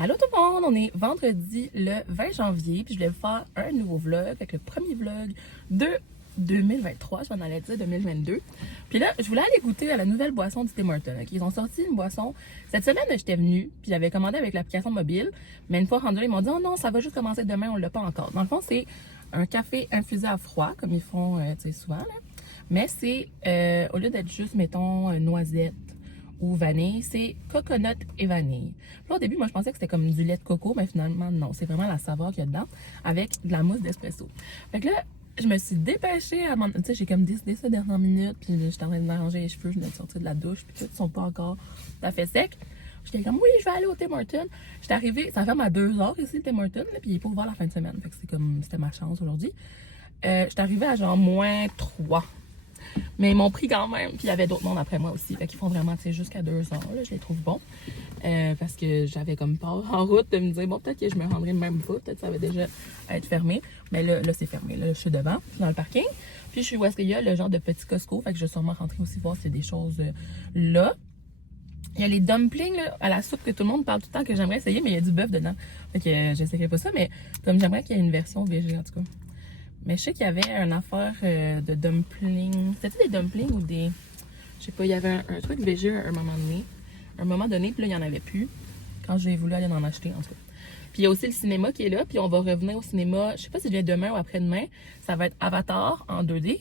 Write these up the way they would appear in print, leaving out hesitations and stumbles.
Allô tout le monde, on est vendredi le 20 janvier, puis je vais vous faire un nouveau vlog, avec le premier vlog de 2023, je m'en allais dire 2022. Puis là, je voulais aller goûter à la nouvelle boisson du Tim Hortons. Ils ont sorti une boisson. Cette semaine, j'étais venue, puis j'avais commandé avec l'application mobile, mais une fois rendu là, ils m'ont dit « Oh non, ça va juste commencer demain, on l'a pas encore. » Dans le fond, c'est un café infusé à froid, comme ils font souvent, là. Mais c'est, au lieu d'être juste, mettons, noisette ou vanille, c'est coconut et vanille. Puis là, au début, moi, je pensais que c'était comme du lait de coco, mais finalement, non. C'est vraiment la saveur qu'il y a dedans avec de la mousse d'espresso. Fait que là, je me suis dépêchée à tu sais, j'ai comme décidé ça dernière minute, puis j'étais en train de m'arranger les cheveux, je venais de sortir de la douche, puis tout, ils sont pas encore tout à fait secs. J'étais comme, oui, je vais aller au Tim Hortons. J'étais arrivée, ça ferme à 2h ici, le Tim Hortons, là, puis il est pas ouvert la fin de semaine. Fait que c'est comme, c'était ma chance aujourd'hui. J'étais arrivée à genre -3. Mais ils m'ont pris quand même. Puis il y avait d'autres mondes après moi aussi. Fait qu'ils font vraiment, tu sais, jusqu'à 2h. Là, je les trouve bons. Parce que j'avais comme peur en route de me dire, bon, peut-être que je me rendrais même pas. Peut-être que ça va déjà être fermé. Mais là c'est fermé. Là, je suis devant, dans le parking. Puis je suis où est-ce qu'il y a le genre de petit Costco. Fait que je vais sûrement rentrer aussi voir s'il y a des choses là. Il y a les dumplings là, à la soupe que tout le monde parle tout le temps que j'aimerais essayer, mais il y a du bœuf dedans. Fait que j'essaierai pas ça. Mais comme j'aimerais qu'il y ait une version végé, en tout cas. Mais je sais qu'il y avait une affaire de dumplings. C'était des dumplings ou des... Je sais pas, il y avait un truc végé à un moment donné. À un moment donné, puis là, il n'y en avait plus. Quand j'ai voulu aller en acheter, en tout cas. Puis il y a aussi le cinéma qui est là. Puis on va revenir au cinéma, je sais pas si je viens demain ou après-demain. Ça va être Avatar en 2D.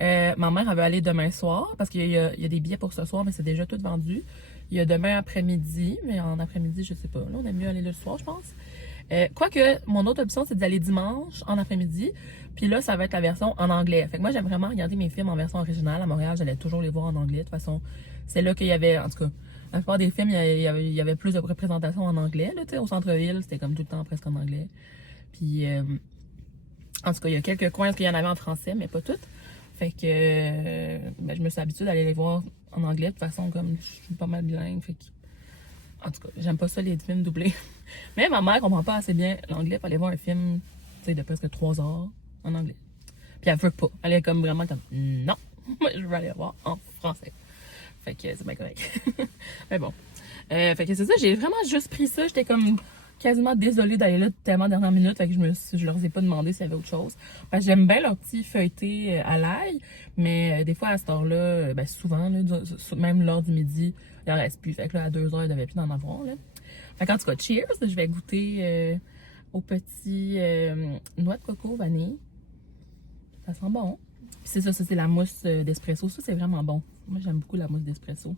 Ma mère, elle veut aller demain soir parce qu'il y a des billets pour ce soir, mais c'est déjà tout vendu. Il y a demain après-midi, mais en après-midi, je sais pas. Là, on aime mieux aller le soir, je pense. Quoique, mon autre option, c'est d'aller dimanche en après-midi. Puis là, ça va être la version en anglais. Fait que moi, j'aime vraiment regarder mes films en version originale. À Montréal, j'allais toujours les voir en anglais. De toute façon, c'est là qu'il y avait, en tout cas, la plupart des films, il y avait plus de représentation en anglais. Là, au centre-ville, c'était comme tout le temps presque en anglais. Puis, en tout cas, il y a quelques coins qu'il y en avait en français, mais pas toutes. Fait que je me suis habituée d'aller les voir en anglais. De toute façon, comme je suis pas mal bilingue, fait que en tout cas, j'aime pas ça les films doublés. Mais ma mère comprend pas assez bien l'anglais pour aller voir un film, tu sais, de presque 3 heures en anglais. Puis elle veut pas. Elle est comme vraiment comme non, moi je veux aller voir en français. Fait que c'est bien correct. Mais bon. Fait que c'est ça, j'ai vraiment juste pris ça. J'étais comme quasiment désolée d'aller là tellement dernière minute. Fait que je leur ai pas demandé s'il y avait autre chose. Parce que j'aime bien leur petit feuilleté à l'ail. Mais des fois à cette heure-là, souvent, là, même lors du midi, il en reste plus. Fait que là, à 2h, il devait plus en avoir. Là. Fait qu'en tout cas, cheers! Je vais goûter au petit noix de coco vanille. Ça sent bon. Puis c'est ça, c'est la mousse d'espresso. Ça, c'est vraiment bon. Moi, j'aime beaucoup la mousse d'espresso.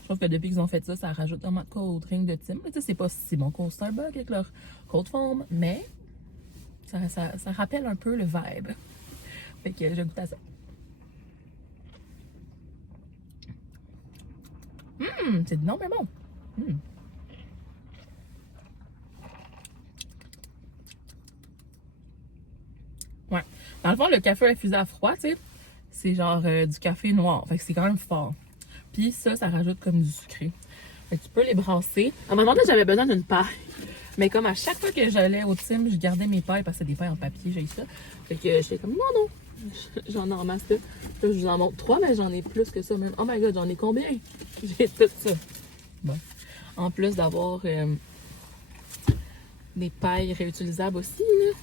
Je trouve que depuis qu'ils ont fait ça, ça rajoute vraiment de quoi au drink de Tim. Tu sais, c'est pas si bon qu'au Starbucks avec leur cold foam, mais ça rappelle un peu le vibe. Fait que je goûte à ça. C'est non mais bon. Ouais. Dans le fond, le café infusé à froid, tu sais, c'est genre du café noir. Fait que c'est quand même fort. Puis ça rajoute comme du sucré. Fait que tu peux les brasser. À un moment donné, j'avais besoin d'une paille. Mais comme à chaque fois que j'allais au Tim, je gardais mes pailles parce que c'est des pailles en papier, j'ai ça. Fait que j'étais comme non, j'en ai en masse là. Là, je vous en montre 3, mais j'en ai plus que ça même. Oh my god, j'en ai combien? J'ai tout ça. Bon. En plus d'avoir des pailles réutilisables aussi, là.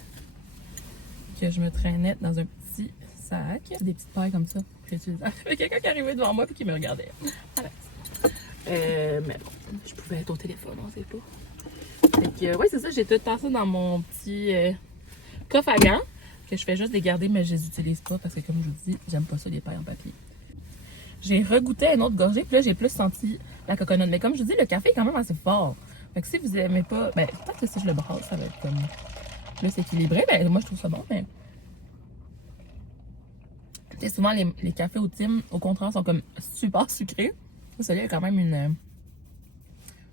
Que je me traînais dans un petit sac. Des petites pailles comme ça, réutilisables. Il y avait quelqu'un qui arrivait devant moi et qui me regardait. Voilà. Mais bon, je pouvais être au téléphone, on sait pas. Fait que, ouais, c'est ça, j'ai tout tassé dans mon petit coffre à gants, que je fais juste les garder, mais je les utilise pas parce que, comme je vous dis, j'aime pas ça, les pailles en papier. J'ai regoûté à une autre gorgée, puis là, j'ai plus senti la coconut. Mais comme je vous dis, le café est quand même assez fort. Fait que si vous aimez pas, peut-être que si je le brasse, ça va être comme plus équilibré. Moi, je trouve ça bon, mais tu sais, souvent, les cafés au Tim, au contraire, sont comme super sucrés. Celui-là, il y a quand même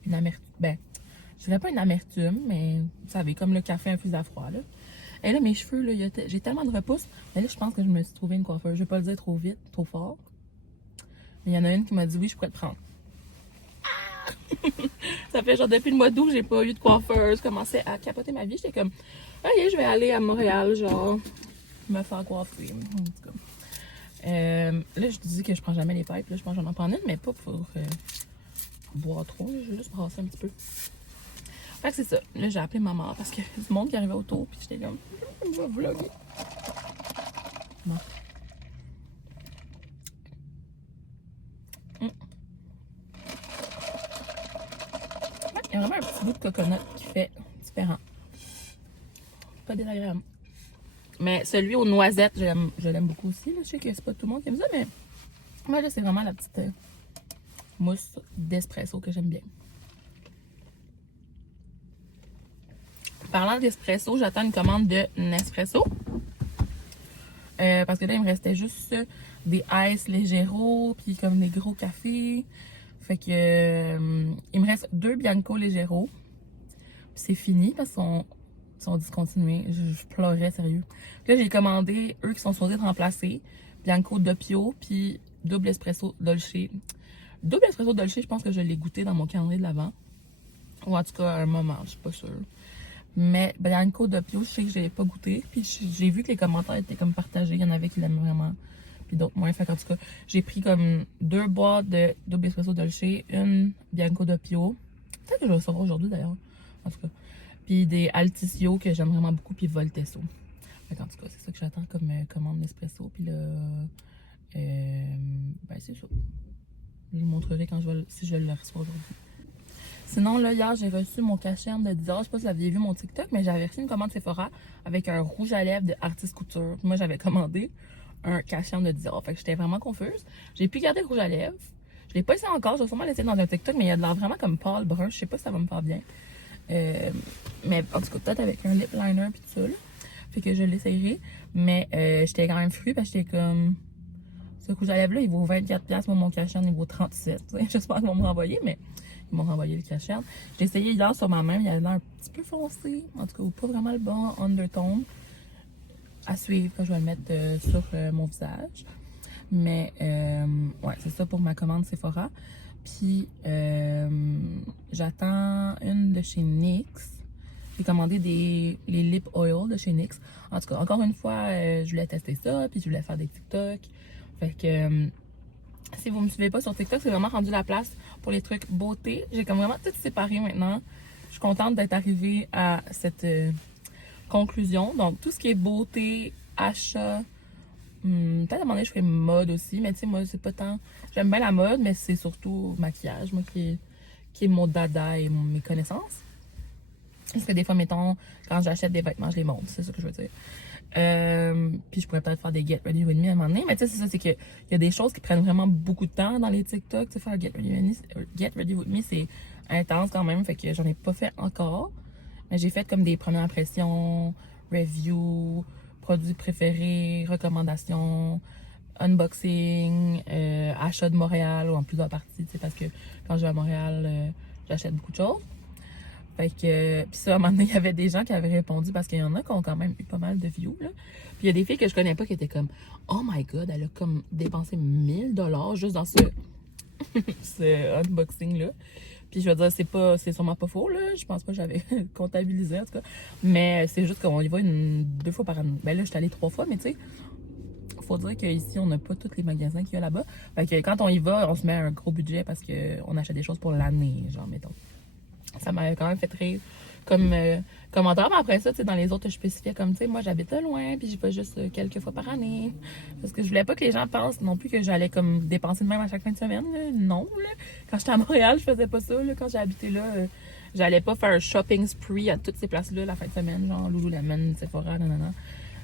une amertume. Je dirais pas une amertume, mais vous savez, comme le café infusé à froid, là. Et là, mes cheveux, là, j'ai tellement de repousse. Mais là, je pense que je me suis trouvé une coiffeuse. Je vais pas le dire trop vite, trop fort. Mais il y en a une qui m'a dit oui, je pourrais te prendre. Ah! Ça fait genre depuis le mois d'août, j'ai pas eu de coiffeuse. Je commençais à capoter ma vie. J'étais comme, ok, je vais aller à Montréal, genre, me faire coiffer. En tout cas. Là, je te dis que je prends jamais les pipes. Là, je pense que j'en prends une, mais pas pour boire trop. Je vais juste brasser un petit peu. Fait que c'est ça. Là, j'ai appelé maman parce qu'il y a du monde qui arrivait autour. Puis j'étais comme, je vais vlogger. Bon. Il y a vraiment un petit goût de coconut qui fait différent. Pas désagréable. Mais celui aux noisettes, je l'aime beaucoup aussi. Là. Je sais que c'est pas tout le monde qui aime ça, mais moi, là, c'est vraiment la petite mousse d'espresso que j'aime bien. Parlant d'espresso, j'attends une commande de Nespresso. Parce que là, il me restait juste des ice légéros, puis comme des gros cafés. Fait que il me reste 2 Bianco légéros. Puis c'est fini parce qu'ils sont discontinués. Je pleurais, sérieux. Puis là, j'ai commandé eux qui sont supposés être remplacés. Bianco Doppio, puis double espresso dolce. Double espresso dolce, je pense que je l'ai goûté dans mon calendrier de l'avant. Ou en tout cas, à un moment, je suis pas sûre. Mais Bianco Doppio, je sais que je l'ai pas goûté. Puis j'ai vu que les commentaires étaient comme partagés. Il y en avait qui l'aimaient vraiment. Puis d'autres moins. Fait qu'en tout cas, j'ai pris comme 2 boîtes de double espresso dolce, une Bianco Doppio. Peut-être que je vais le savoir aujourd'hui d'ailleurs. En tout cas. Puis des Altisio que j'aime vraiment beaucoup. Puis Voltesso. Fait qu'en tout cas, c'est ça que j'attends comme commande d'espresso. Puis là, ben c'est ça. Je vous montrerai quand si je le reçois aujourd'hui. Sinon, là, hier, j'ai reçu mon cachet de Dior. Je sais pas si vous aviez vu mon TikTok, mais j'avais reçu une commande Sephora avec un rouge à lèvres de Artist Couture. Moi, j'avais commandé un cachet de Dior. Fait que j'étais vraiment confuse. J'ai pu garder le rouge à lèvres. Je l'ai pas essayé encore. Je vais sûrement l'essayer dans un TikTok, mais il y a de l'air vraiment comme pâle brun. Je sais pas si ça va me faire bien. Mais en tout cas, peut-être avec un lip liner puis tout ça, là. Fait que je l'essayerai. Mais j'étais quand même fruit parce que j'étais comme... Ce rouge à lèvres-là, il vaut 24$. Moi, mon cachet, il vaut 37$. J'espère qu'ils vont me renvoyer, mais... Ils m'ont renvoyé le cachet. J'ai essayé hier sur ma main, il y avait l'air un petit peu foncé. En tout cas, pas vraiment le bon undertone. À suivre quand je vais le mettre sur mon visage. Mais, ouais, c'est ça pour ma commande Sephora. Puis, j'attends une de chez NYX. J'ai commandé les lip oil de chez NYX. En tout cas, encore une fois, je voulais tester ça. Puis, je voulais faire des TikTok. Fait que... si vous me suivez pas sur TikTok, c'est vraiment rendu la place pour les trucs beauté. J'ai comme vraiment tout séparé maintenant. Je suis contente d'être arrivée à cette conclusion. Donc, tout ce qui est beauté, achat, peut-être à un moment donné, je ferai mode aussi. Mais tu sais, moi, c'est pas tant... J'aime bien la mode, mais c'est surtout maquillage, moi, qui est mon dada et mes connaissances. Parce que des fois, mettons, quand j'achète des vêtements, je les montre. C'est ça que je veux dire. Puis je pourrais peut-être faire des Get Ready With Me à un moment donné. Mais tu sais, c'est ça, c'est qu'il y a des choses qui prennent vraiment beaucoup de temps dans les TikTok. Tu sais, faire Get Ready With Me, c'est intense quand même. Fait que j'en ai pas fait encore. Mais j'ai fait comme des premières impressions, reviews, produits préférés, recommandations, unboxing, achat de Montréal ou en plusieurs parties. Tu sais, parce que quand je vais à Montréal, j'achète beaucoup de choses. Fait que, puis ça, à un moment donné, il y avait des gens qui avaient répondu parce qu'il y en a qui ont quand même eu pas mal de views, là. Puis il y a des filles que je connais pas qui étaient comme, oh my god, elle a comme dépensé 1000$ juste dans ce unboxing-là. Puis je veux dire, c'est sûrement pas faux, là. Je pense pas que j'avais comptabilisé, en tout cas. Mais c'est juste qu'on y va 2 fois par année. Ben là, je suis allée 3 fois, mais tu sais, faut dire qu'ici, on n'a pas tous les magasins qu'il y a là-bas. Fait que quand on y va, on se met un gros budget parce qu'on achète des choses pour l'année, genre, mettons. Ça m'a quand même fait rire comme commentaire. Mais après ça, tu sais, dans les autres, je spécifiais comme, tu sais, moi, j'habite loin, puis j'y vais juste quelques fois par année. Parce que je voulais pas que les gens pensent non plus que j'allais comme dépenser de même à chaque fin de semaine. Là. Non, là. Quand j'étais à Montréal, je faisais pas ça. Là. Quand j'ai habité là, j'allais pas faire un shopping spree à toutes ces places-là la fin de semaine, genre Lululemon, Sephora, nanana.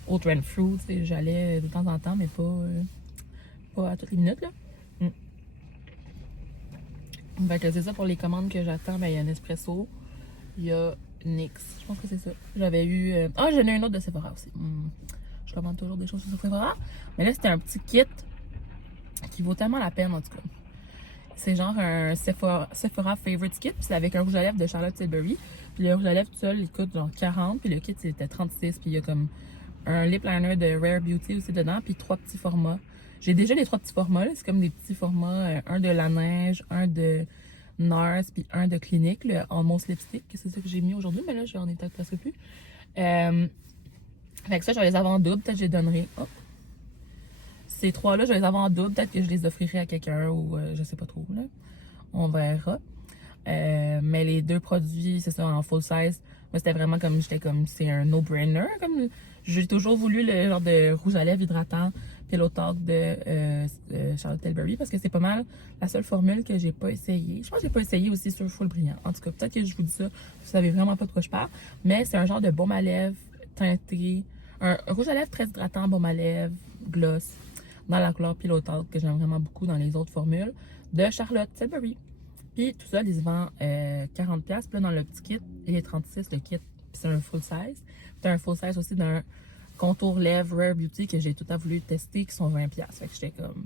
Au Trend Fruit, tu sais, j'allais de temps en temps, mais pas à toutes les minutes, là. Fait que c'est ça pour les commandes que j'attends. Ben, il y a Nespresso, il y a NYX. Je pense que c'est ça. J'avais eu. Ah, j'en ai une autre de Sephora aussi. Je commande toujours des choses sur Sephora. Mais là, c'était un petit kit qui vaut tellement la peine, en tout cas. C'est genre un Sephora Favorite Kit. Puis c'est avec un rouge à lèvres de Charlotte Tilbury. Puis le rouge à lèvres tout seul, il coûte genre 40. Puis le kit, c'était 36. Puis il y a comme un lip liner de Rare Beauty aussi dedans. Puis 3 petits formats. J'ai déjà les 3 petits formats, là. C'est comme des petits formats, un de La Neige, un de NARS, puis un de Clinique, le Almost Lipstick, c'est ça que j'ai mis aujourd'hui, mais là, j'en ai peut-être presque plus. Fait que ça, je vais les avoir en double, peut-être que je les donnerai. Oh. Ces 3-là, je vais les avoir en double, peut-être que je les offrirai à quelqu'un ou je sais pas trop, là. On verra. Mais les deux produits, c'est ça, en full size. Moi, c'était vraiment c'est un no-brainer. Comme, j'ai toujours voulu le genre de rouge à lèvres hydratant Pillow Talk de Charlotte Tilbury parce que c'est pas mal la seule formule que j'ai pas essayé. Je pense que j'ai pas essayé aussi sur Full Brillant. En tout cas, peut-être que je vous dis ça, vous savez vraiment pas de quoi je parle. Mais c'est un genre de baume à lèvres teinté, un rouge à lèvres très hydratant, baume à lèvres, gloss, dans la couleur Pillow Talk que j'aime vraiment beaucoup dans les autres formules de Charlotte Tilbury. Puis tout ça, ils se vendent 40$. Puis là, dans le petit kit, il est 36$ le kit. Puis c'est un full size. Puis un full size aussi d'un contour lèvres Rare Beauty que j'ai tout à voulu tester, qui sont 20$. Fait que j'étais comme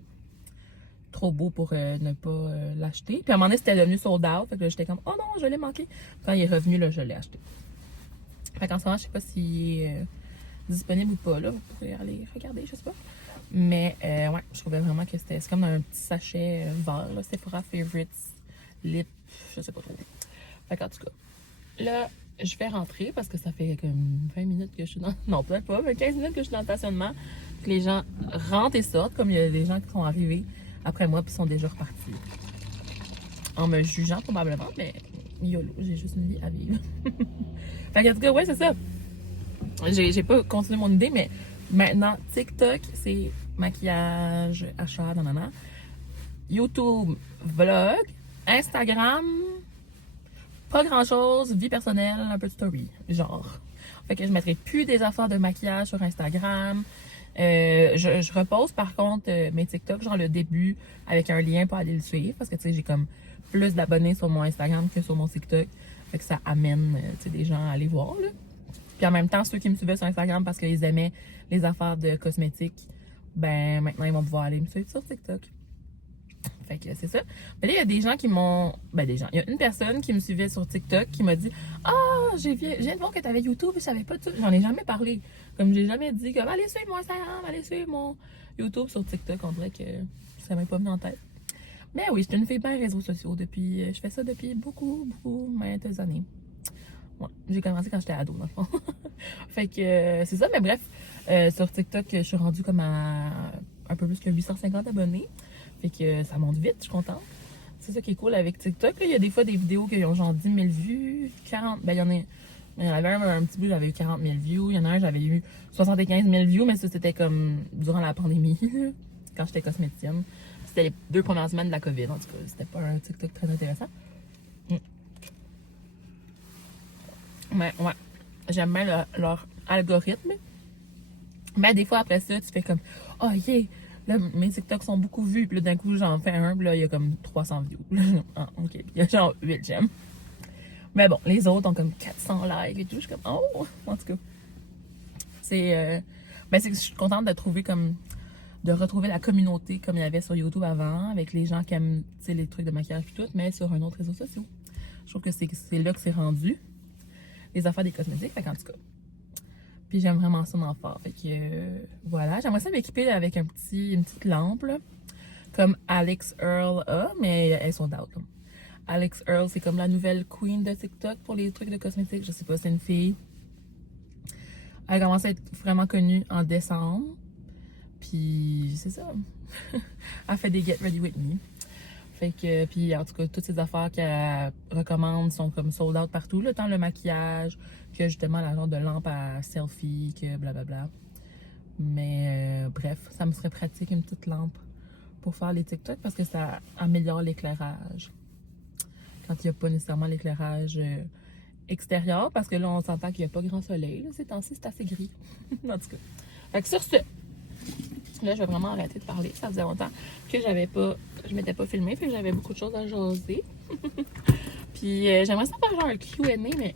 trop beau pour ne pas l'acheter. Puis à un moment donné, c'était devenu sold out. Fait que j'étais comme, oh non, je l'ai manqué. Quand il est revenu, là, je l'ai acheté. Fait qu'en ce moment, je sais pas s'il est disponible ou pas. Là, vous pouvez aller regarder, je sais pas. Mais ouais, je trouvais vraiment que c'est comme dans un petit sachet vert. Là, Sephora Favorites Lip, je sais pas trop. Fait qu'en tout cas, là, je vais rentrer parce que ça fait comme 20 minutes que je suis dans... Non, peut-être pas, mais 15 minutes que je suis dans le stationnement. Que les gens rentrent et sortent, comme il y a des gens qui sont arrivés après moi puis sont déjà repartis. En me jugeant probablement, mais YOLO, j'ai juste une vie à vivre. Fait qu'en tout cas, ouais, c'est ça. J'ai pas continué mon idée, mais maintenant, TikTok, c'est maquillage, achat, nanana. YouTube, vlog. Instagram, pas grand chose, vie personnelle, un peu de story, genre. Fait que je mettrai plus des affaires de maquillage sur Instagram. Je repose par contre mes TikTok, genre le début, avec un lien pour aller le suivre, parce que tu sais, j'ai comme plus d'abonnés sur mon Instagram que sur mon TikTok. Fait que ça amène des gens à aller voir, là. Puis en même temps, ceux qui me suivaient sur Instagram parce qu'ils aimaient les affaires de cosmétiques, ben maintenant ils vont pouvoir aller me suivre sur TikTok. Fait que c'est ça. Mais là, il y a des gens qui m'ont... Ben, des gens. Il y a une personne qui me suivait sur TikTok qui m'a dit « Ah, je viens de voir que tu avais YouTube, je savais pas de ça. » J'en ai jamais parlé. Comme j'ai jamais dit comme « Allez suivre mon Instagram, allez suivre mon YouTube sur TikTok. » On dirait que ça m'est pas venu en tête. Mais oui, je suis une fille bien réseaux sociaux depuis... Je fais ça depuis beaucoup maintes années. Ouais, j'ai commencé quand j'étais ado, dans le fond. Fait que c'est ça. Mais bref, sur TikTok, je suis rendue comme à un peu plus que 850 abonnés. Fait que ça monte vite, je suis contente. C'est ça qui est cool avec TikTok. Là, il y a des fois des vidéos qui ont genre 10 000 vues, 40. Ben, il y en avait un petit bout, j'avais eu 40 000 views. Il y en a un, j'avais eu 75 000 views, mais ça, c'était comme durant la pandémie, quand j'étais cosméticienne. C'était les 2 premières semaines de la COVID, en tout cas. C'était pas un TikTok très intéressant. Mais ouais, j'aime bien leur algorithme. Mais des fois, après ça, tu fais comme, oh yeah! Là, mes TikToks sont beaucoup vus. Puis là, d'un coup, j'en fais un. Puis là, il y a comme 300 views. Ah, ok. Puis il y a genre 8 j'aime. Mais bon, les autres ont comme 400 likes et tout. Je suis comme, oh! En tout cas. C'est que je suis contente de retrouver la communauté comme il y avait sur YouTube avant, avec les gens qui aiment les trucs de maquillage et tout, mais sur un autre réseau social. Je trouve que c'est là que c'est rendu. Les affaires des cosmétiques. Fait qu'en tout cas. Puis j'aime vraiment ça d'en faire. Fait que voilà. J'aimerais ça m'équiper avec une petite lampe là, comme Alex Earl a, mais elles sont out. Là. Alex Earl, c'est comme la nouvelle queen de TikTok pour les trucs de cosmétiques. Je sais pas, c'est une fille. Elle a commencé à être vraiment connue en décembre. Puis c'est ça. Elle fait des Get Ready With Me. Fait que, puis en tout cas, toutes ces affaires qu'elle recommande sont comme sold out partout. Là, tant le maquillage que justement la genre de lampe à selfie, que blablabla. Mais bref, ça me serait pratique une petite lampe pour faire les TikTok parce que ça améliore l'éclairage. Quand il n'y a pas nécessairement l'éclairage extérieur, parce que là, on s'entend qu'il n'y a pas grand soleil. Là, ces temps-ci, c'est assez gris. En tout cas. Fait que sur ce, là, je vais vraiment arrêter de parler. Ça faisait longtemps que je m'étais pas filmée, fait que j'avais beaucoup de choses à jaser. Puis j'aimerais ça faire genre un Q&A, mais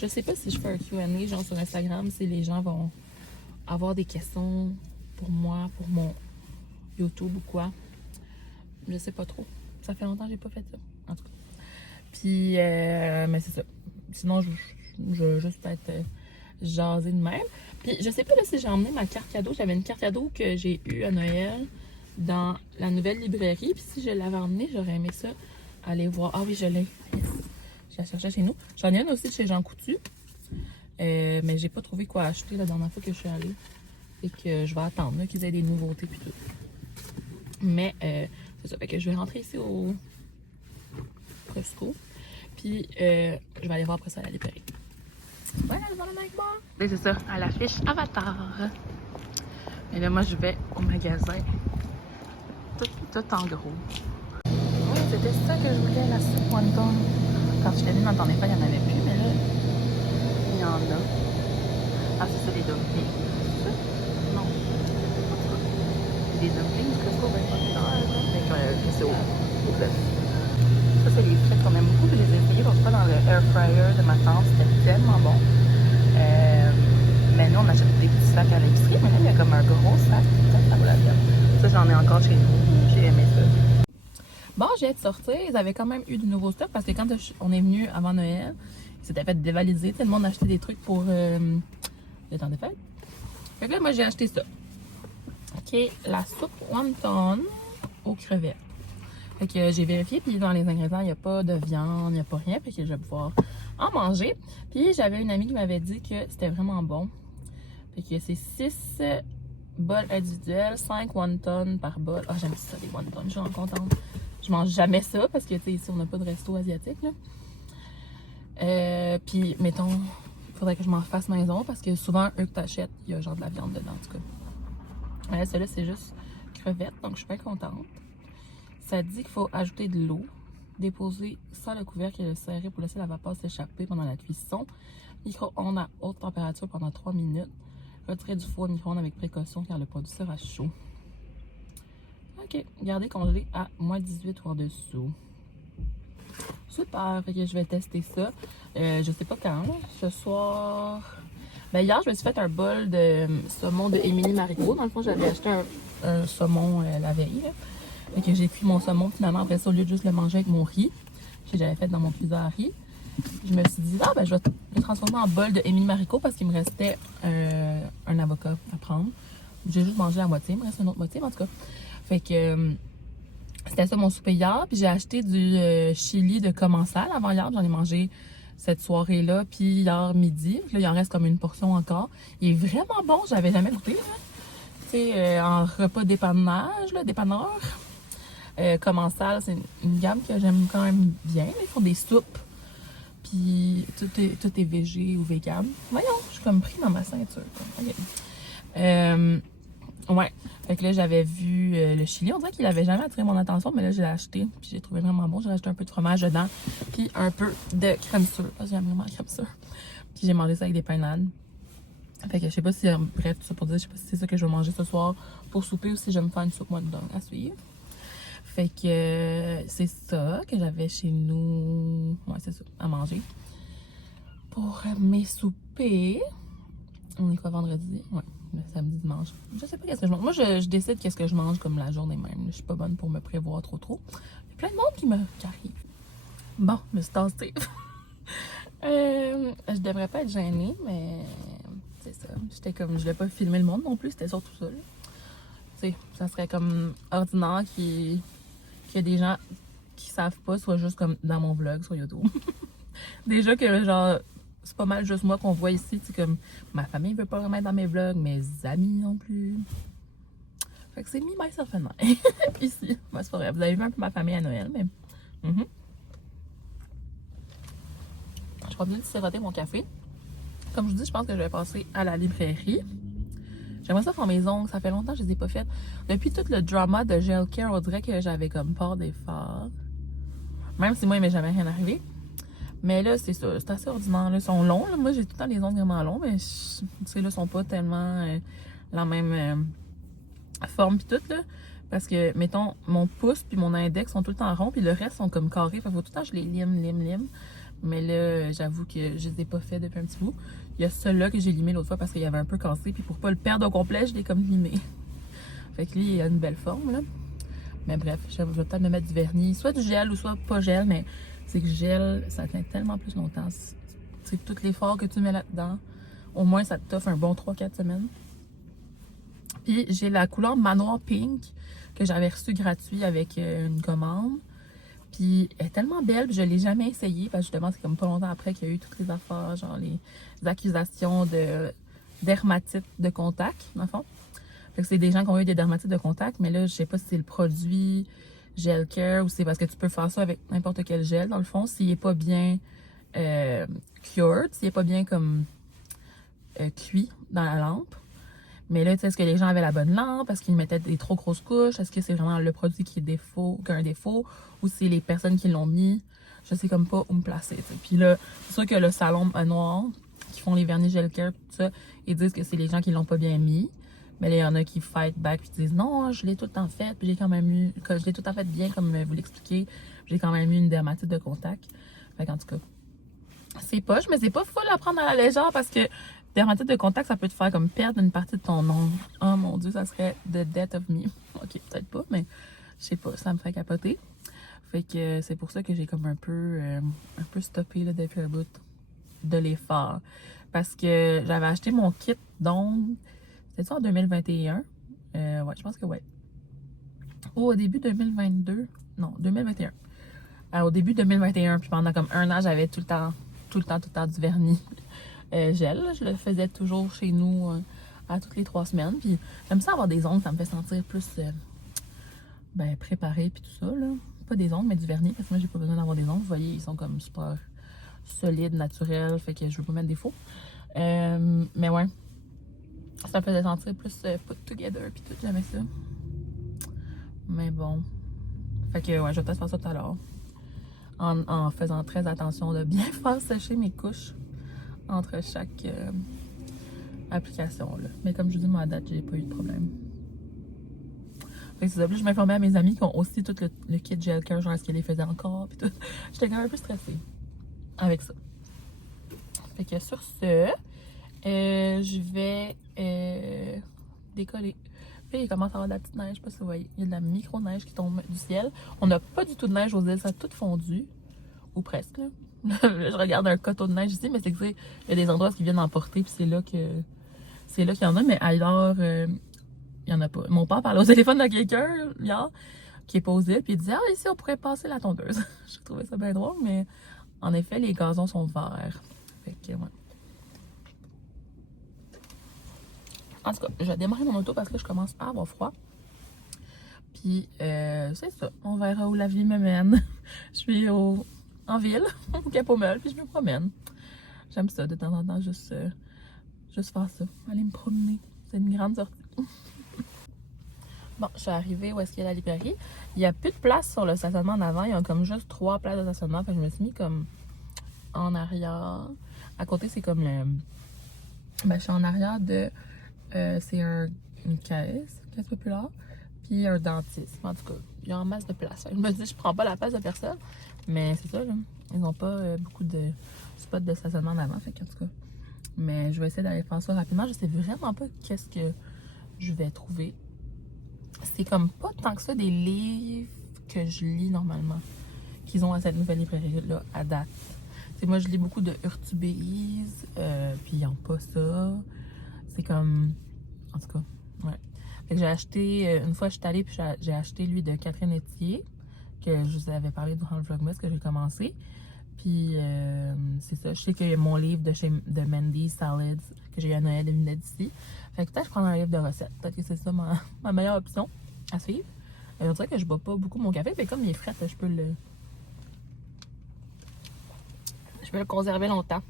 je sais pas si je fais un Q&A genre sur Instagram, si les gens vont avoir des questions pour moi, pour mon YouTube ou quoi. Je sais pas trop. Ça fait longtemps que j'ai pas fait ça, en tout cas. Puis, mais c'est ça. Sinon, je vais juste peut-être jaser de même. Puis, je sais pas là, si j'ai emmené ma carte cadeau. J'avais une carte cadeau que j'ai eue à Noël dans la nouvelle librairie. Puis, si je l'avais emmenée, j'aurais aimé ça. Aller voir. Ah oui, je l'ai. Yes. Je la cherchais chez nous. J'en ai une aussi de chez Jean Coutu. Mais j'ai pas trouvé quoi acheter la dernière fois que je suis allée. Et que je vais attendre qu'ils aient des nouveautés puis tout. Mais c'est ça. Fait que je vais rentrer ici au Costco. Puis je vais aller voir après ça à la librairie. Voilà, le bonhomme avec moi. Et c'est ça, à l'affiche Avatar. Et là, moi, je vais au magasin. Tout en gros. Oui, c'était ça que je voulais, la soupe wonton. Quand je venue, n'entendais pas, il n'y en avait plus, mais là, il y en a. Ah, c'est ça, les dumplings. Non. Des dumplings, du Costco, ben, pas plus tard, avec c'est au bœuf. Ça, c'est les frites qu'on aime beaucoup. Je les ai essayées l'autre fois dans le air fryer de ma tante. C'était tellement bon. Mais nous, on achète des petits sacs à l'épicerie. Mais là, il y a comme un gros sac. Ça vaut la peine. Ça, j'en ai encore chez nous. J'ai aimé ça. Bon, j'ai hâte de sortir. Ils avaient quand même eu du nouveau stock parce que quand on est venu avant Noël, ils s'étaient fait dévaliser. Tout le monde a acheté des trucs pour le temps des fêtes. Fait que là, moi, j'ai acheté ça. OK, la soupe wonton aux crevettes. Fait que j'ai vérifié, puis dans les ingrédients, il n'y a pas de viande, il n'y a pas rien. Fait que je vais pouvoir en manger. Puis j'avais une amie qui m'avait dit que c'était vraiment bon. Fait que c'est 6 bols individuels, 5 wontons par bol. Ah, j'aime ça, les wontons, je suis en contente. Je mange jamais ça parce que, tu sais, ici, on n'a pas de resto asiatique, là. Puis, mettons, il faudrait que je m'en fasse maison parce que souvent, eux que t'achètes, il y a genre de la viande dedans, en tout cas. Ouais, celle-là, c'est juste crevettes, donc je suis bien contente. Ça dit qu'il faut ajouter de l'eau, déposer sans le couvercle et le serrer pour laisser la vapeur s'échapper pendant la cuisson. Micro-ondes à haute température pendant 3 minutes. Retirer du four au micro-ondes avec précaution car le produit sera chaud. OK, garder congelé à moins 18 ou en dessous. Super, fait que je vais tester ça. Je sais pas quand, ce soir. Ben hier, je me suis fait un bol de saumon de Émilie Marico. Dans le fond, j'avais acheté un saumon la veille. Là. Fait que j'ai pris mon saumon finalement après ça, au lieu de juste le manger avec mon riz, que j'avais fait dans mon pizza à riz. Je me suis dit, ah ben je vais le transformer en bol de Émilie Marico parce qu'il me restait un avocat à prendre. J'ai juste mangé la moitié, il me reste une autre moitié, en tout cas. Fait que c'était ça mon souper hier. Puis j'ai acheté du chili de commensal avant hier. J'en ai mangé cette soirée-là, puis hier midi. Là, il en reste comme une portion encore. Il est vraiment bon, j'avais jamais goûté. Tu sais, en repas dépannage, là, dépanneur. Commensal, c'est une gamme que j'aime quand même bien. Ils font des soupes. Puis tout est végé ou vegan. Voyons, je suis comme pris dans ma ceinture. Okay. Ouais. Fait que là, j'avais vu le chili. On dirait qu'il avait jamais attiré mon attention, mais là, je l'ai acheté. Puis j'ai trouvé vraiment bon. J'ai rajouté un peu de fromage dedans. Puis un peu de crème sûre. Parce que j'aime vraiment la crème sûre. Puis j'ai mangé ça avec des panades. Fait que je sais pas si, bref, tout ça pour dire, je sais pas si c'est ça que je vais manger ce soir pour souper ou si je vais me faire une soupe wonton à suivre. Fait que c'est ça que j'avais chez nous. Ouais, c'est ça, à manger. Pour mes soupers, on est quoi vendredi? Ouais, le samedi, dimanche. Je sais pas qu'est-ce que je mange. Moi, je décide qu'est-ce que je mange comme la journée même. Je suis pas bonne pour me prévoir trop. Il y a plein de monde qui arrive. Bon, je me suis tassée. Je devrais pas être gênée, mais c'est ça. J'étais comme, je voulais pas filmer le monde non plus, c'était surtout ça. Tu sais, ça serait comme ordinaire qu'il y a des gens qui savent pas, soit juste comme dans mon vlog sur YouTube. Déjà que genre, c'est pas mal juste moi qu'on voit ici, c'est comme ma famille veut pas vraiment être dans mes vlogs, mes amis non plus. Fait que c'est me, myself and I. Ici, moi c'est pas vrai, vous avez vu un peu ma famille à Noël, mais je vais venir de siroter mon café. Comme je vous dis, je pense que je vais passer à la librairie. J'aimerais ça faire mes ongles, ça fait longtemps que je les ai pas faites. Depuis tout le drama de Gel Care, on dirait que j'avais comme peur des fards. Même si moi, il m'est jamais rien arrivé. Mais là, c'est ça, c'est assez ordinaire. Là. Ils sont longs. Là. Moi, j'ai tout le temps les ongles vraiment longs, mais tu sais, là, ils sont pas tellement la même forme pis tout, là. Parce que, mettons, mon pouce puis mon index sont tout le temps ronds, puis le reste sont comme carrés. Fait faut tout le temps que je les lime. Mais là, j'avoue que je les ai pas fait depuis un petit bout. Il y a celui-là que j'ai limé l'autre fois parce qu'il y avait un peu cassé, puis pour pas le perdre au complet, je l'ai comme limé. Fait que lui, il a une belle forme, là. Mais bref, je vais peut-être me mettre du vernis, soit du gel ou soit pas gel, mais c'est que gel, ça tient tellement plus longtemps. C'est que tout l'effort que tu mets là-dedans, au moins ça t'offre un bon 3-4 semaines. Puis j'ai la couleur Manoir Pink que j'avais reçue gratuit avec une commande. Puis elle est tellement belle, puis je l'ai jamais essayée parce que justement c'est comme pas longtemps après qu'il y a eu toutes les affaires, genre les accusations de dermatite de contact, dans le fond. Fait que c'est des gens qui ont eu des dermatites de contact, mais là je sais pas si c'est le produit, gel care ou c'est parce que tu peux faire ça avec n'importe quel gel, dans le fond, s'il est pas bien cured, s'il est pas bien comme cuit dans la lampe. Mais là, tu sais, est-ce que les gens avaient la bonne lampe? Est-ce qu'ils mettaient des trop grosses couches? Est-ce que c'est vraiment le produit qui a un défaut? Ou c'est les personnes qui l'ont mis? Je sais comme pas où me placer, t'sais. Puis là, c'est sûr que le salon noir, qui font les vernis gel care, tout ça, ils disent que c'est les gens qui l'ont pas bien mis. Mais là, il y en a qui fight back puis disent non, je l'ai tout le temps fait, puis j'ai quand même eu, je l'ai tout le temps fait bien, comme vous l'expliquez. J'ai quand même eu une dermatite de contact. Fait qu'en tout cas, c'est poche, mais c'est pas fou à prendre à la légère parce que dermatite de contact, ça peut te faire comme perdre une partie de ton ongle. Oh mon Dieu, ça serait the death of me. Ok, peut-être pas, mais je sais pas, ça me fait capoter. Fait que c'est pour ça que j'ai comme un peu stoppé là, depuis un bout de les faire. Parce que j'avais acheté mon kit d'ongles, c'était ça en 2021? Ouais, je pense que ouais. Ou au début 2022? Non, 2021. Au début 2021, puis pendant comme un an, j'avais tout le temps du vernis gel. Je le faisais toujours chez nous à toutes les 3 semaines. Puis j'aime ça avoir des ongles, ça me fait sentir plus préparé puis tout ça, là. Pas des ongles, mais du vernis, parce que moi, j'ai pas besoin d'avoir des ongles. Vous voyez, ils sont comme super solides, naturels, fait que je veux pas mettre des faux. Mais ouais, ça me faisait sentir plus put together puis tout, j'aimais ça. Mais bon. Fait que ouais, je vais peut-être faire ça tout à l'heure. En faisant très attention de bien faire sécher mes couches entre chaque application, là. Mais comme je vous dis, moi, à date, j'ai pas eu de problème. Fait que c'est ça. Puis je m'informais à mes amis qui ont aussi tout le kit gel care, genre est-ce qu'ils les faisaient encore, puis tout. J'étais quand même un peu stressée avec ça. Fait que sur ce, je vais décoller. Puis il commence à avoir de la petite neige, je sais pas si vous voyez. Il y a de la micro-neige qui tombe du ciel. On n'a pas du tout de neige aux îles, ça a tout fondu. Ou presque, là. Je regarde un coteau de neige ici, mais c'est que il y a des endroits qui viennent emporter, puis c'est là qu'il y en a, mais ailleurs, il n'y en a pas. Mon père parlait au téléphone de quelqu'un hier qui est pas aux îles, puis il disait ah, ici on pourrait passer la tondeuse. Je trouvais ça bien drôle, mais en effet, les gazons sont verts. Fait que, ouais. En tout cas, je vais démarrer mon auto parce que je commence à avoir froid. Puis, c'est ça. On verra où la vie me mène. Je suis en ville, au Cap-aux-Meules, puis je me promène. J'aime ça de temps en temps, juste faire ça. Aller me promener. C'est une grande sortie. Bon, je suis arrivée où est-ce qu'il y a la librairie. Il n'y a plus de place sur le stationnement en avant. Il y a comme juste 3 places de stationnement. Fait que je me suis mis comme en arrière. À côté, c'est comme le... je suis en arrière de... c'est une caisse populaire. Puis un dentiste. En tout cas, il y a en masse de place. Je me dis, je prends pas la place de personne. Mais c'est ça, là. Ils n'ont pas beaucoup de spots de stationnement en avant. Fait qu'en tout cas. Mais je vais essayer d'aller faire ça rapidement. Je sais vraiment pas qu'est-ce que je vais trouver. C'est comme pas tant que ça des livres que je lis normalement qu'ils ont à cette nouvelle librairie-là à date. T'sais, moi, je lis beaucoup de Urtubise, puis ils n'ont pas ça. C'est comme... En tout cas, ouais. Fait que j'ai acheté... une fois, je suis allée, puis j'ai acheté lui de Catherine Etier, que je vous avais parlé durant le Vlogmas que j'ai commencé. Puis, c'est ça. Je sais qu'il y a mon livre de Mandy Salads, que j'ai eu à Noël de lunettes d'ici. Fait que peut-être que je prends un livre de recettes. Peut-être que c'est ça ma meilleure option à suivre. On dirait que je bois pas beaucoup mon café, mais comme il est frais, je peux le conserver longtemps.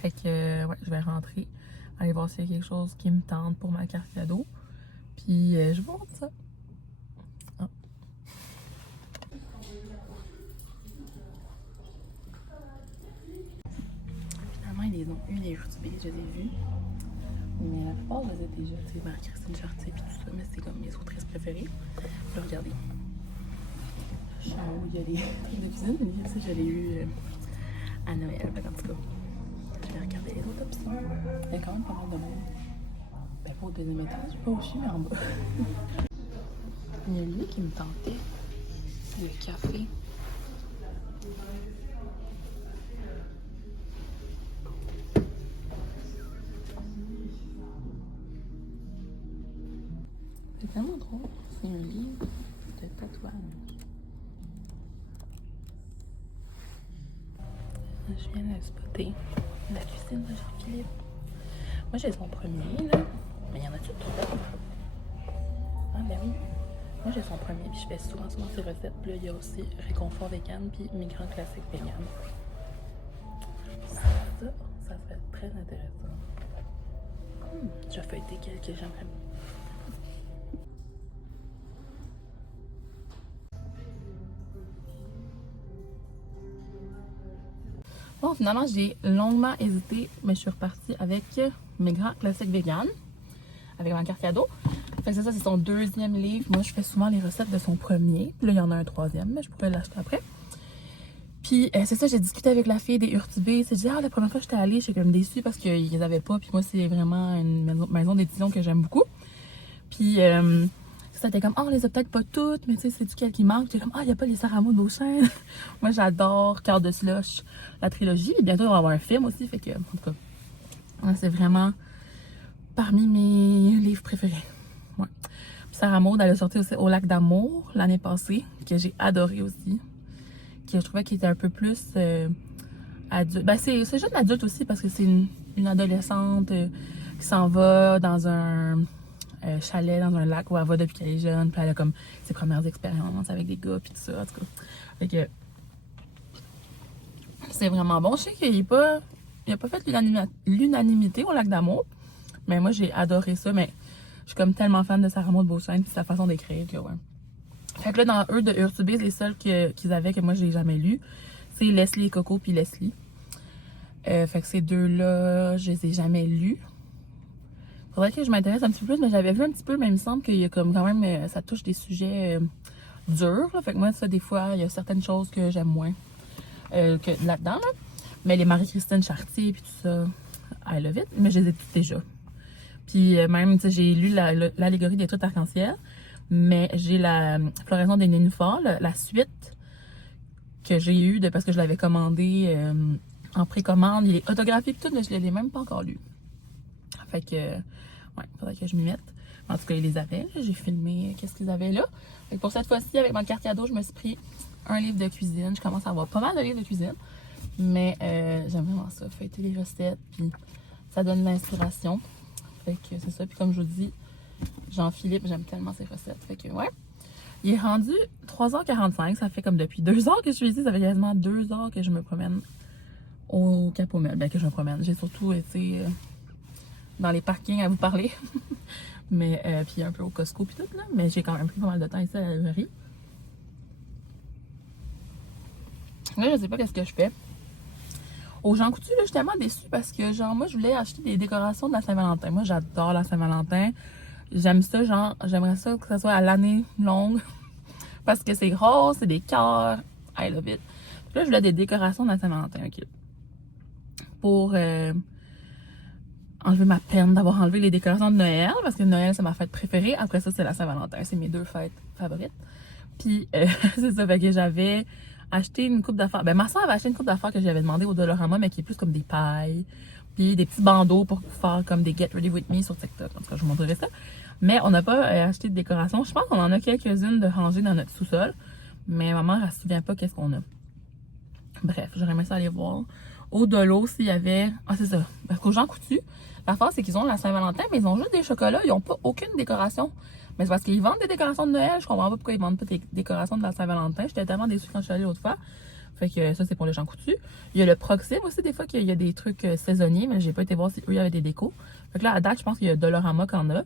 Fait que, ouais, je vais rentrer, aller voir s'il y a quelque chose qui me tente pour ma carte cadeau. Puis, je vais voir ça. Ah. Finalement, ils ont eu les Urtubis, je les ai vus. Mais la plupart, je les ai déjà. Tu sais, Marie-Christine Chartier et tout ça, mais c'est comme mes autrices préférées. Là, regardez. Je suis en haut, il y a des trucs de cuisine, mais ça, je l'ai eu à Noël. En tout cas, je vais regarder les autres options. Il y a quand même pas mal de monde. Ben, pas au deuxième étage, pas au dessus, mais en bas. Il y a lui qui me tentait. Le café. C'est tellement drôle. C'est un livre de tatouage. Je viens de spotter la cuisine de Jean-Philippe. Moi, j'ai son premier, là. Mais il y en a-tu d'autres? Ah, ben oui. Moi, j'ai son premier, puis je fais souvent ses recettes. Puis là, il y a aussi Réconfort vegan, puis Migrant classique vegan. Ça serait très intéressant. Je vais feuilleter quelques j'aimerais. Bon, finalement, j'ai longuement hésité, mais je suis repartie avec Migrant classique vegan, avec ma carte cadeau. Fait que c'est ça, c'est son deuxième livre. Moi, je fais souvent les recettes de son premier. Puis là, il y en a un troisième, mais je pourrais l'acheter après. Puis c'est ça, j'ai discuté avec la fille des Urtubés. C'est dit, la première fois que j'étais allée, j'étais comme déçue parce qu'ils les avaient pas. Puis moi, c'est vraiment une maison d'édition que j'aime beaucoup. Puis ça, t'es comme, on les a peut-être pas toutes, mais tu sais, c'est duquel qui manque. J'étais comme, il n'y a pas les Sarah Maud Beauchesne. Moi, j'adore Cœur de Slush, la trilogie. Et bientôt, il va y avoir un film aussi. Fait que, en tout cas, c'est vraiment parmi mes livres préférés. Ouais. Puis Sarah Maud, elle a sorti aussi Au lac d'amour l'année passée, que j'ai adoré aussi. Que je trouvais qu'il était un peu plus adulte. Ben, c'est jeune adulte aussi parce que c'est une adolescente qui s'en va dans un chalet, dans un lac où elle va depuis qu'elle est jeune. Puis elle a comme ses premières expériences avec des gars, puis tout ça. En tout cas. Fait que c'est vraiment bon. Je sais qu'il n'a pas fait l'unanimité au lac d'amour. Mais moi, j'ai adoré ça. Mais je suis comme tellement fan de Sarah Maud Beauchesne, puis sa façon d'écrire que ouais. Fait que là, dans eux de Urtubés, les seuls qu'ils avaient que moi, j'ai jamais lu, c'est Leslie et Coco, puis Leslie. Fait que ces deux-là, je les ai jamais lus. Faudrait que je m'intéresse un petit peu plus, mais j'avais vu un petit peu, mais il me semble qu'il y a comme quand même, ça touche des sujets durs. Là. Fait que moi, ça, des fois, il y a certaines choses que j'aime moins que là-dedans. Là. Mais les Marie-Christine Chartier, puis tout ça, I love it. Mais je les ai toutes déjà. Puis même, tu sais, j'ai lu l'allégorie des trucs arc-en-ciel. Mais j'ai la floraison des nénuphars, la suite que j'ai eue parce que je l'avais commandé en précommande. Il est autographié et tout, mais je ne l'ai même pas encore lu. Fait que, ouais, il faudrait que je m'y mette. En tout cas, ils les avaient. J'ai filmé qu'est-ce qu'ils avaient là. Fait que pour cette fois-ci, avec ma carte cadeau, je me suis pris un livre de cuisine. Je commence à avoir pas mal de livres de cuisine. Mais j'aime vraiment ça, feuilleter les recettes. Puis ça donne de l'inspiration. Fait que c'est ça. Puis comme je vous dis, Jean-Philippe, j'aime tellement ses recettes. Fait que, ouais. Il est rendu 3h45. Ça fait comme depuis 2 heures que je suis ici. Ça fait quasiment 2 heures que je me promène au Cap-aux-Meubles. Ben, que je me promène. J'ai surtout été dans les parkings à vous parler. Mais, puis un peu au Costco puis tout, là. Mais j'ai quand même pris pas mal de temps ici à la librairie. Là, je sais pas qu'est-ce que je fais. Au Jean Coutu, là, je suis tellement déçue parce que, genre, moi, je voulais acheter des décorations de la Saint-Valentin. Moi, j'adore la Saint-Valentin. J'aime ça, genre, j'aimerais ça que ça soit à l'année longue. Parce que c'est rose, c'est des cœurs. I love it. Puis là, je voulais des décorations de la Saint-Valentin, ok. Pour enlever ma peine d'avoir enlevé les décorations de Noël. Parce que Noël, c'est ma fête préférée. Après ça, c'est la Saint-Valentin. C'est mes 2 fêtes favorites. Puis, c'est ça, fait que j'avais acheté une coupe d'affaires. Ben, ma soeur avait acheté une coupe d'affaires que j'avais demandé au Dollarama, mais qui est plus comme des pailles. Puis des petits bandeaux pour faire comme des Get Ready With Me sur TikTok. En tout cas, je vous montrerai ça. Mais on n'a pas acheté de décoration. Je pense qu'on en a quelques-unes de rangées dans notre sous-sol. Mais ma mère, elle se souvient pas qu'est-ce qu'on a. Bref, j'aurais aimé ça aller voir. Au Dolo, s'il y avait... Ah, c'est ça. Parce qu'aux Jean Coutu, l'affaire, c'est qu'ils ont la Saint-Valentin, mais ils ont juste des chocolats. Ils n'ont pas aucune décoration. Mais c'est parce qu'ils vendent des décorations de Noël. Je comprends pas pourquoi ils vendent pas des décorations de la Saint-Valentin. J'étais tellement déçue quand je suis allée l'autre fois. Fait que ça, c'est pour les Jean Coutu. Il y a le Proxime aussi, des fois, qu'il y a des trucs saisonniers, mais j'ai pas été voir si eux, il y avait des décos. Fait que là, à date, je pense qu'il y a Dollarama qui en a.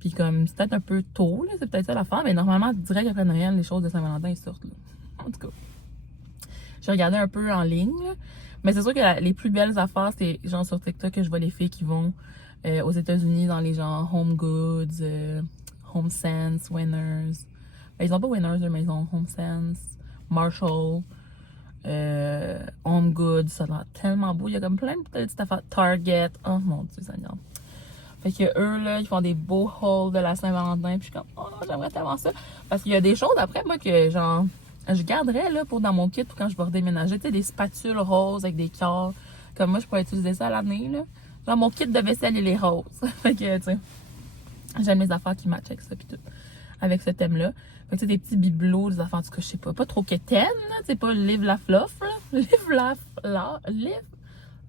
Puis comme, c'est peut-être un peu tôt, là, c'est peut-être ça l'affaire, mais normalement, direct après Noël, les choses de Saint-Valentin, ils sortent, là. En tout cas. J'ai regardé un peu en ligne, là. Mais c'est sûr que les plus belles affaires, c'est genre sur TikTok que je vois les filles qui vont aux États-Unis dans les genre Home Goods, Home Sense, Winners. Ben, ils ont pas Winners, mais ils ont Home Sense, Marshall. Home Goods, ça a l'air tellement beau. Il y a comme plein de petites affaires. Target. Oh mon Dieu, Seigneur. Fait que eux, là, ils font des beaux hauls de la Saint-Valentin. Puis je suis comme, oh, j'aimerais tellement ça. Parce qu'il y a des choses après, moi, que genre, je garderais, là, pour dans mon kit pour quand je vais redéménager. Tu sais, des spatules roses avec des cœurs. Comme moi, je pourrais utiliser ça à l'année, là. Genre, mon kit de vaisselle, il est rose. Fait que, tu sais, j'aime les affaires qui matchent avec ça, puis tout. Avec ce thème-là. Fait que, tu sais, des petits bibelots, des affaires, en tout cas, je sais pas trop quétaines, là. Tu sais, pas Live la Fluff, là. Live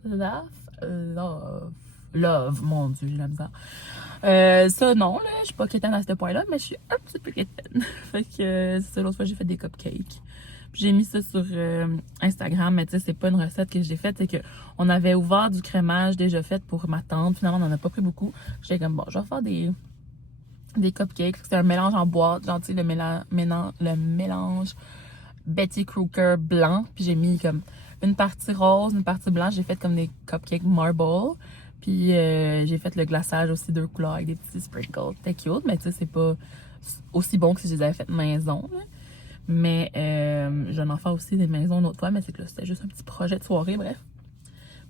la Love. Love, mon Dieu, j'ai la misère. Ça, non, là, je suis pas quétaine à ce point-là, mais je suis un petit peu quétaine. Fait que, c'est ça, l'autre fois, j'ai fait des cupcakes. Puis j'ai mis ça sur Instagram, mais tu sais, c'est pas une recette que j'ai faite. C'est que on avait ouvert du crémage déjà fait pour ma tante. Finalement, on en a pas pris beaucoup. J'étais comme, bon, je vais faire des cupcakes. C'est un mélange en boîte, genre, tu sais, le mélange Betty Crocker blanc. Puis j'ai mis comme une partie rose, une partie blanche. J'ai fait comme des cupcakes marble. Puis j'ai fait le glaçage aussi 2 couleurs avec des petits sprinkles. C'était cute, mais tu sais, c'est pas aussi bon que si je les avais faites maison. Là. Mais je vais en faire aussi des maisons une autre fois, mais c'est que là, c'était juste un petit projet de soirée, bref.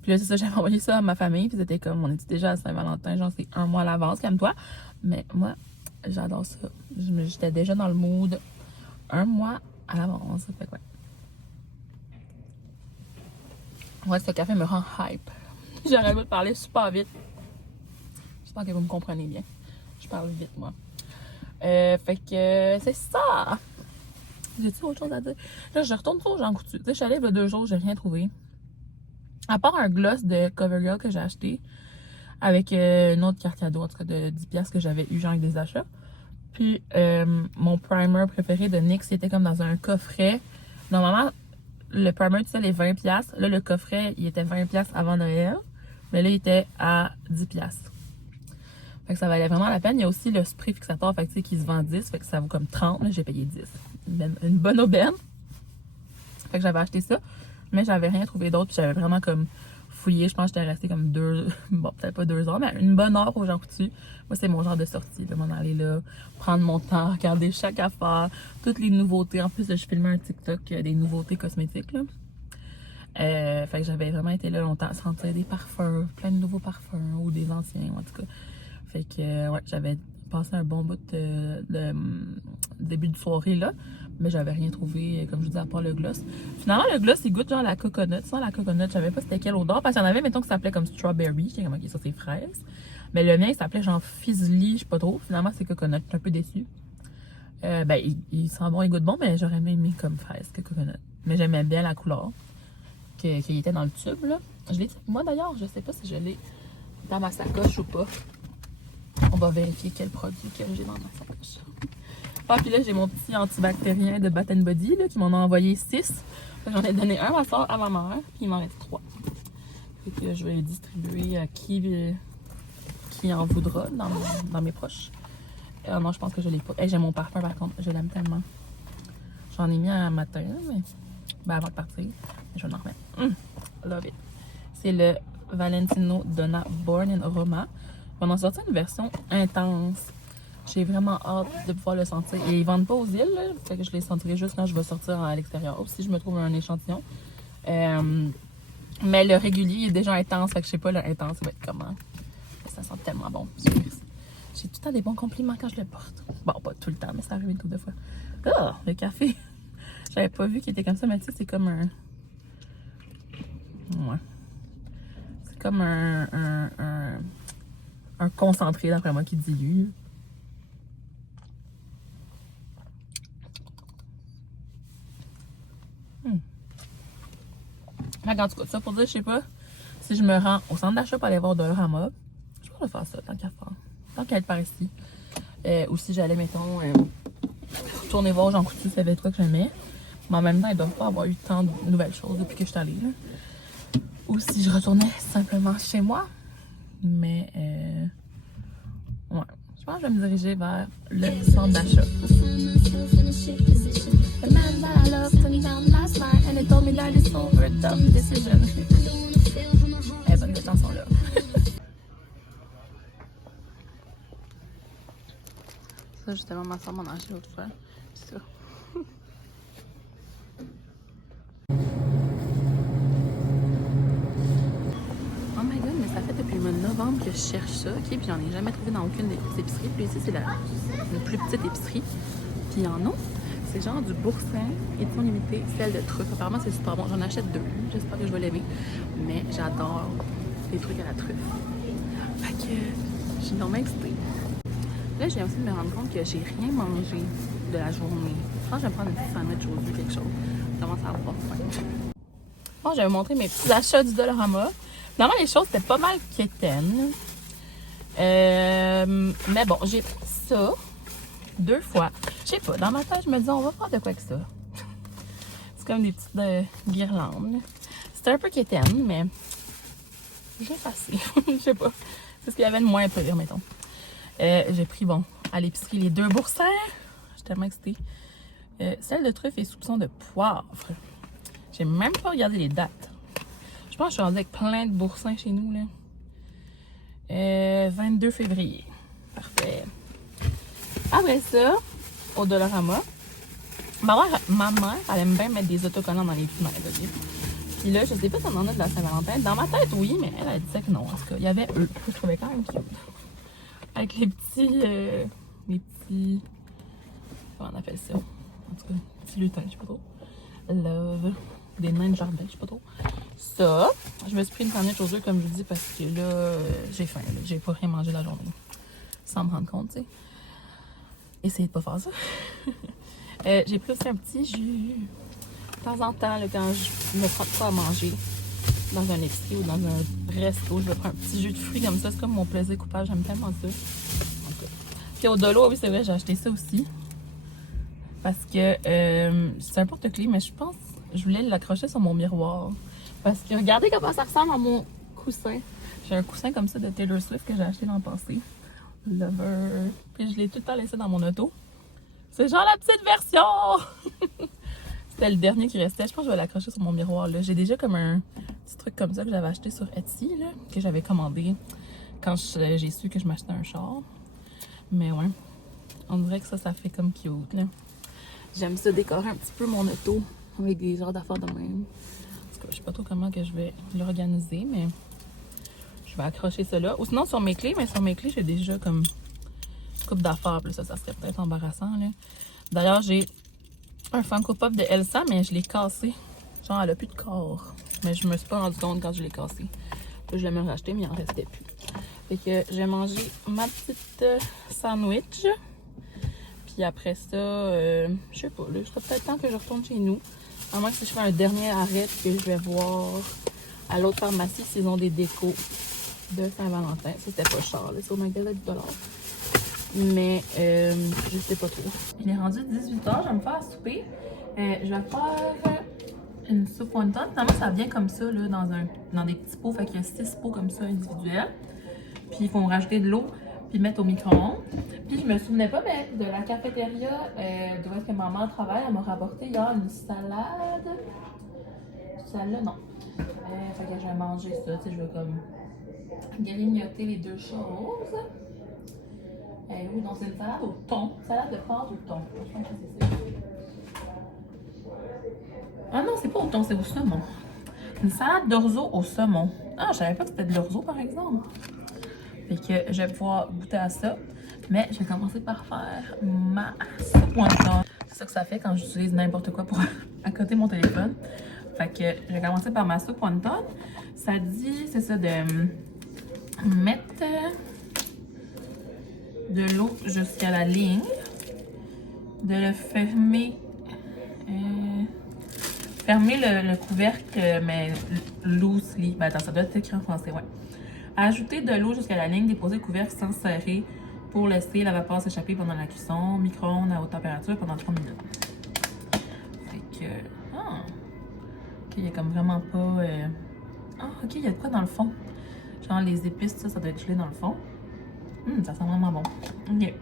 Puis là, c'est ça, j'avais envoyé ça à ma famille, puis c'était comme, on était déjà à Saint-Valentin, genre c'est 1 mois à l'avance, calme-toi. Mais moi, j'adore ça. J'étais déjà dans le mood 1 mois à l'avance, ça fait quoi. Ouais, ce café me rend hype. J'aurais le goût de parler super vite. J'espère que vous me comprenez bien. Je parle vite, moi. Fait que c'est ça. J'ai-tu autre chose à dire? Là, je retourne sur Jean Coutu. Tu sais, je suis allée il y a 2 jours, j'ai rien trouvé. À part un gloss de CoverGirl que j'ai acheté avec une autre carte cadeau, en tout cas de 10$ que j'avais eu genre avec des achats. Puis mon primer préféré de NYX, il était comme dans un coffret. Normalement, le primer, tu sais, les 20$. Là, le coffret, il était 20$ avant Noël. Mais là, il était à 10$. Fait que ça valait vraiment la peine. Il y a aussi le spray fixateur, fait que, tu sais, qui se vend 10$. Fait que ça vaut comme 30$. Là, j'ai payé 10$. Une bonne aubaine. Fait que j'avais acheté ça. Mais j'avais rien trouvé d'autre. Puis j'avais vraiment comme fouillé. Je pense que j'étais restée comme bon, peut-être pas 2 heures, mais une bonne heure au Jean Coutu. Moi, c'est mon genre de sortie. De m'en aller là, prendre mon temps, regarder chaque affaire, toutes les nouveautés. En plus, je filmais un TikTok des nouveautés cosmétiques, là. Fait que j'avais vraiment été là longtemps à sentir des parfums, plein de nouveaux parfums, ou des anciens, en tout cas. Fait que, ouais, j'avais passé un bon bout de début de soirée là, mais j'avais rien trouvé, comme je vous dis, à part le gloss. Finalement, le gloss, il goûte genre la coconut. Sans la coconut, je savais pas c'était quelle odeur, parce qu'il y en avait, mettons, qui s'appelait comme strawberry, qui est comme, ok, ça c'est fraise. Mais le mien, il s'appelait genre fizzly, je sais pas trop. Finalement, c'est coconut, je suis un peu déçue. Ben, il sent bon, il goûte bon, mais j'aurais aimé comme fraise que coconut. Mais j'aimais bien la couleur qu'il était dans le tube, là. Je l'ai dit, moi d'ailleurs, je sais pas si je l'ai dans ma sacoche ou pas. On va vérifier quel produit que j'ai dans ma sacoche. Ah, puis là, j'ai mon petit antibactérien de Bath & Body, là, qui m'en a envoyé 6. J'en ai donné un à ma soeur, à ma mère, puis il m'en reste 3. Et que je vais les distribuer à qui en voudra dans mes proches. Non, je pense que je l'ai pas. Hey, j'ai mon parfum, par contre, je l'aime tellement. J'en ai mis un matin, mais ben, avant de partir. Mais je vais en remettre. Love it. C'est le Valentino Donna Born in Roma. On en sorti une version intense. J'ai vraiment hâte de pouvoir le sentir. Et ils vendent pas aux îles, là, fait que je les sentirai juste quand je vais sortir à l'extérieur. Ou si je me trouve un échantillon. Mais le régulier est déjà intense, fait que je sais pas le intense, ça va être comment. Ça sent tellement bon. J'ai tout le temps des bons compliments quand je le porte. Bon, pas tout le temps, mais ça arrive une couple de fois. Ah, le café. J'avais pas vu qu'il était comme ça, mais tu sais, c'est comme un... Ouais. C'est comme un concentré, d'après moi, qui dilue. En tout cas, ça pour dire, je sais pas, si je me rends au centre d'achat pour aller voir Dollarama, je pourrais faire ça, tant qu'à faire. Tant qu'à être par ici. Ou si j'allais, mettons, retourner voir Jean Coutu, ça avait quoi que j'aimais. Mais en même temps, ils doivent pas avoir eu tant de nouvelles choses depuis que je suis allée, là. Ou si je retournais simplement chez moi. Mais, ouais. Je pense que je vais me diriger vers le centre d'achat. The man that I love took me down last night and he told me that it's over, dumb decision. Eh, bonne cette chanson-là. Ça, justement, ma soeur m'en a acheté l'autre fois. C'est ça. Oh my god, mais ça fait depuis le mois de novembre que je cherche ça, ok? Puis j'en ai jamais trouvé dans aucune des petites épiceries. Puis ici, c'est une plus petite épicerie. Puis il y en a. C'est genre du boursin, édition limitée, sel de truffe. Apparemment, c'est super bon. J'en achète 2. J'espère que je vais l'aimer. Mais j'adore les trucs à la truffe. Fait que je suis vraiment excitée. Là, j'ai aussi de me rendre compte que j'ai rien mangé de la journée. Je pense que je vais me prendre une petite sandwich aujourd'hui, quelque chose. Je commence à avoir faim. Bon, je vais vous montrer mes petits achats du Dollarama. Normalement, les choses, c'était pas mal quétaines. Mais bon, j'ai pris ça 2 fois. Je sais pas, dans ma tête, je me dis, on va faire de quoi que ça. C'est comme des petites guirlandes. C'était un peu quétaine, mais j'ai effacé. Je sais pas. C'est ce qu'il y avait de moins pire, mettons. J'ai pris, bon, à l'épicerie, les 2 Boursin. Je suis tellement excitée. Celle de truffe et soupçon de poivre. J'ai même pas regardé les dates. Je pense que je suis rendue avec plein de Boursins chez nous, là. 22 février. Parfait. Après ça, au Dollarama, ma mère, elle aime bien mettre des autocollants dans les fenêtres. Okay? Puis là, je sais pas si on en a de la Saint-Valentin. Dans ma tête, oui, mais elle disait que non. En tout cas, il y avait eux. Je trouvais quand même cute. Avec les petits... Comment on appelle ça? En tout cas, petits lutins, je sais pas trop. Love. Des nains de jardin, je sais pas trop. Ça, je me suis pris une sandwich aux œufs, comme je vous dis, parce que là, j'ai faim. J'ai pas rien mangé la journée. Sans me rendre compte, tu sais. Essayez de pas faire ça. J'ai pris aussi un petit jus. De temps en temps, là, quand je me prends pas à manger dans un épicerie ou dans un resto, je vais prendre un petit jus de fruits comme ça. C'est comme mon plaisir coupable. J'aime tellement ça. Okay. Puis au Dolo, oui, c'est vrai, j'ai acheté ça aussi. Parce que c'est un porte-clés, mais je pense que je voulais l'accrocher sur mon miroir. Parce que regardez comment ça ressemble à mon coussin. J'ai un coussin comme ça de Taylor Swift que j'ai acheté l'an passé. Lover. Puis je l'ai tout le temps laissé dans mon auto. C'est genre la petite version! C'était le dernier qui restait. Je pense que je vais l'accrocher sur mon miroir. J'ai déjà comme un petit truc comme ça que j'avais acheté sur Etsy, là, que j'avais commandé quand j'ai su que je m'achetais un char. Mais ouais, on dirait que ça fait comme cute. Là. J'aime ça décorer un petit peu mon auto avec des genres d'affaires de même. En tout cas, je sais pas trop comment que je vais l'organiser, mais je vais accrocher ça là. Ou sinon sur mes clés, mais sur mes clés, j'ai déjà comme une coupe d'affaires. Ça serait peut-être embarrassant. D'ailleurs, j'ai un Funko Pop de Elsa, mais je l'ai cassé. Genre, elle a plus de corps. Mais je me suis pas rendu compte quand je l'ai cassé. Là, je l'ai même racheté, mais il en restait plus. Fait que j'ai mangé ma petite sandwich. Puis après ça, je sais pas, là, il serait peut-être temps que je retourne chez nous. À moins que si je fais un dernier arrêt, que je vais voir à l'autre pharmacie s'ils ont des décos de Saint-Valentin. Ça, c'était pas cher, là, c'est au magasin $10. Mais je sais pas trop. Il est rendu 18h, je vais me faire à souper. Je vais faire une soupe wonton. Finalement, ça vient comme ça, là, dans des petits pots. Fait qu'il y a 6 pots comme ça individuels. Puis il faut rajouter de l'eau, puis mettre au micro-ondes. Puis je me souvenais pas, mais de la cafétéria d'où est-ce que maman travaille, elle m'a rapporté hier une salade. Celle-là, non. Fait que je vais manger ça, tu sais, je vais comme grignoter les 2 choses. Oui, donc c'est une salade au thon. Salade de pâte au thon. Je pense que c'est ça. Ah non, c'est pas au thon, c'est au saumon. Une salade d'orzo au saumon. Ah, je savais pas que c'était de l'orzo, par exemple. Fait que je vais pouvoir goûter à ça. Mais je vais commencer par faire ma soupe wonton. C'est ça que ça fait quand j'utilise n'importe quoi pour accoter mon téléphone. Fait que je vais commencer par ma soupe wonton. Ça dit, c'est ça, de mettre de l'eau jusqu'à la ligne, de le fermer, fermer le couvercle, mais loosely. Ben attends, ça doit être écrit en français, ouais. Ajouter de l'eau jusqu'à la ligne, déposer le couvercle sans serrer pour laisser la vapeur s'échapper pendant la cuisson, micro-ondes à haute température pendant 3 minutes. Fait que, ok, il y a comme vraiment pas, ok, il y a de quoi dans le fond. Genre les épices, ça doit être gelé dans le fond. Ça sent vraiment bon. Ok.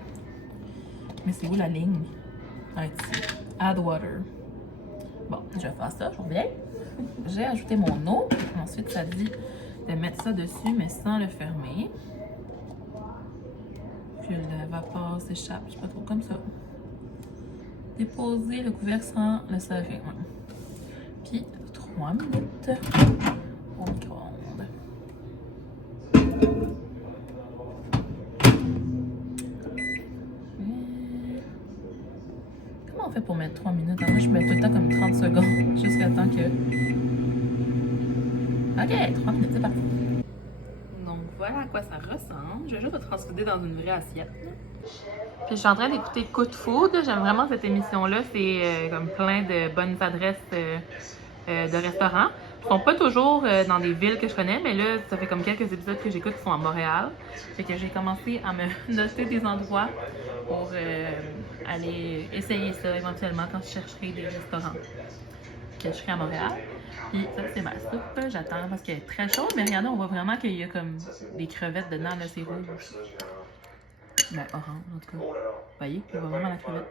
Mais c'est où la ligne? Ah, ici. Add water. Bon, je vais faire ça, je reviens. J'ai ajouté mon eau. Ensuite, ça dit de mettre ça dessus, mais sans le fermer. Puis la vapeur s'échappe, je sais pas trop, comme ça. Déposer le couvercle sans le serrer. Ouais. Puis 3 minutes au micro-ondes. Comment on fait pour mettre 3 minutes? Moi, je mets tout le temps comme 30 secondes jusqu'à temps que... Ok, 3 minutes, c'est parti. Donc voilà à quoi ça ressemble. Je vais juste le transférer dans une vraie assiette. Puis je suis en train d'écouter Coup de Food. J'aime vraiment cette émission-là. C'est comme plein de bonnes adresses de restaurants. Ils sont pas toujours dans des villes que je connais, mais là, ça fait comme quelques épisodes que j'écoute qui sont à Montréal. Fait que j'ai commencé à me noter des endroits pour aller essayer ça éventuellement quand je chercherai des restaurants que je serai à Montréal. Puis ça, c'est ma soupe. J'attends parce qu'elle est très chaude, mais regardez, on voit vraiment qu'il y a comme des crevettes dedans, là, c'est rouge. Ben, orange, en tout cas. Vous voyez, on voit vraiment la crevette.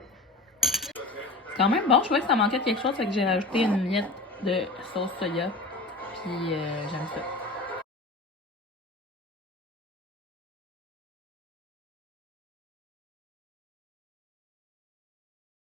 C'est quand même bon, je trouvais que ça manquait de quelque chose, fait que j'ai rajouté une miette de sauce soya. Puis j'aime ça.